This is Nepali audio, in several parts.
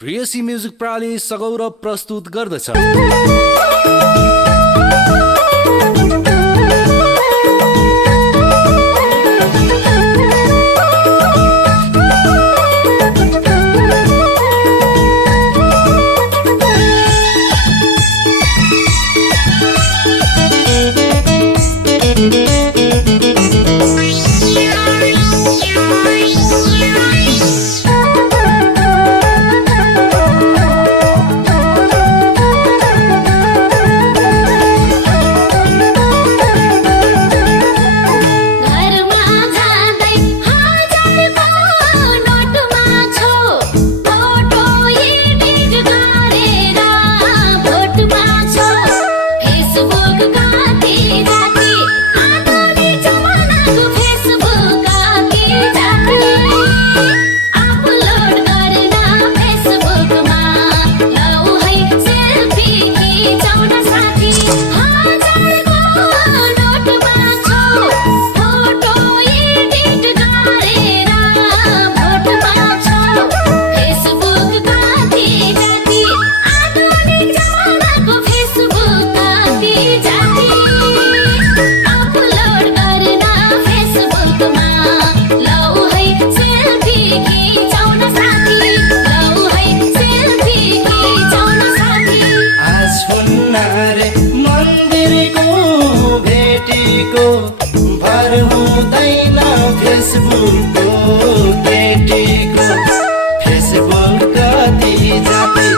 प्रियसी म्युजिक प्रणाली सगौरव प्रस्तुत गर्दछ। भर हुँदैन फेसबुकको केटीको फेसबुक कति जाति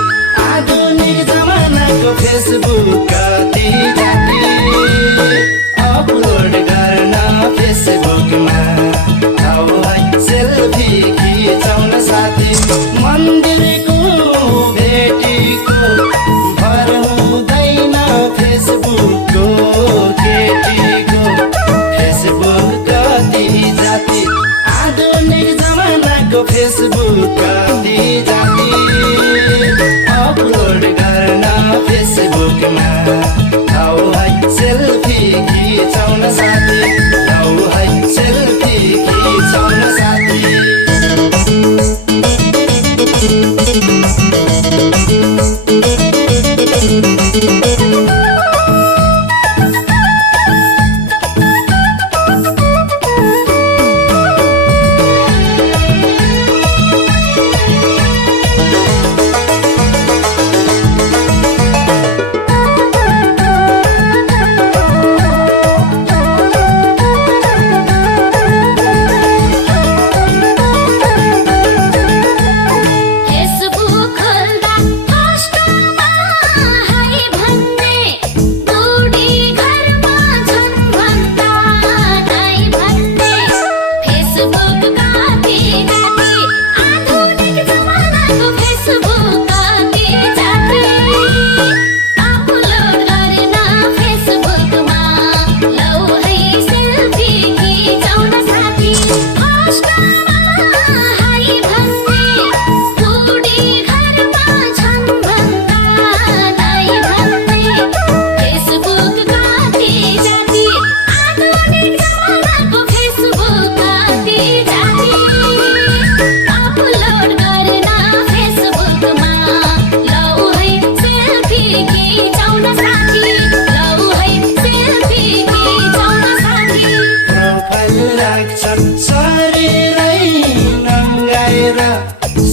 आधुनिक जमानाको फेसबुक कति जाति अपलोड गर्न फेसबुकमा आऊ है सेल्फी खिचाउन साथी मन्दिरको भेटीको भर हुँदैन फेसबुकको केटीको फेसबुक कति जाति आधुनिक जमानाको फेसबुक कति जाति अपलोड गर्न फेसबुकमा आऊ है सेल्फी खिचाउन साथी आऊ है सेल्फी खिचाउन साथी।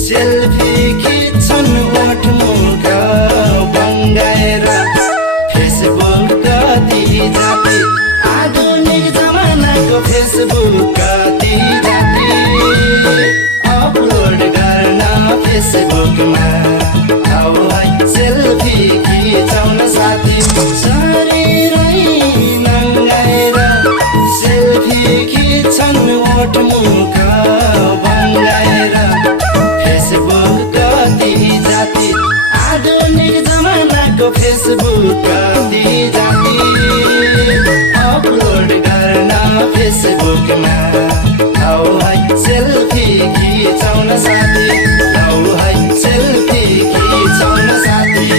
सेल्फी खिच्छन् ओठ मुख बङ्गाएर फेसबुक कति जाति आधुनिक जमानाको फेसबुक कति जाति अपलोड गर्न फेसबुकमा आऊ है सेल्फी खिचाउन साथी शरीरै नङ्गाएर सेल्फी खिच्छन् ओठ मुख बङ्गाएर फेसबुक कति जाति आधुनिक जमानाको फेसबुक कति जाति अपलोड गर्न फेसबुकमा आऊ है सेल्फी खिचाउन साथी आऊ है सेल्फी खिचाउन साथी।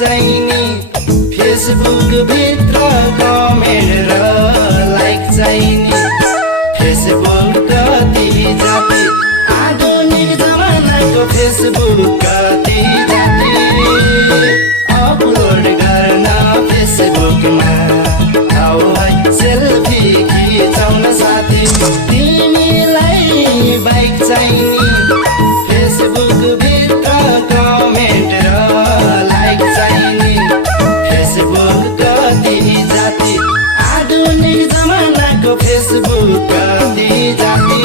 चाहिने फेसबुक भित्र कमेन्ट र लाइक चाहिने फेसबुक कति जाति आधुनिक जमानाको फेसबुक कति जाति अपलोड गर्न फेसबुकमा आऊ है सेल्फी खिचाउन साथी तिमीलाई बाइक चाहिने फेसबुक भित्र कमेन्ट र लाइक चाहिने फेसबुक कति जाति आधुनिक जमानाको फेसबुक कति जाति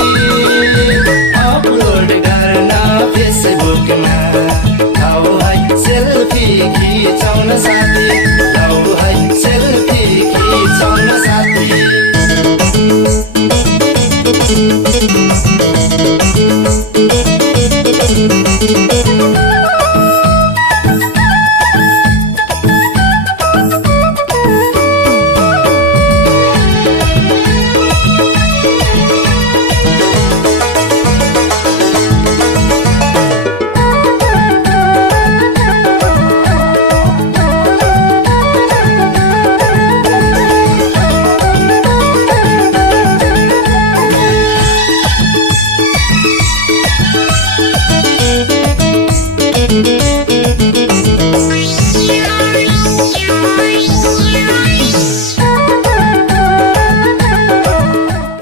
अपलोड गर्न फेसबुकमा आऊ है सेल्फी खिचाउन साथी आऊ है सेल्फी खिचाउन साथी Thank you.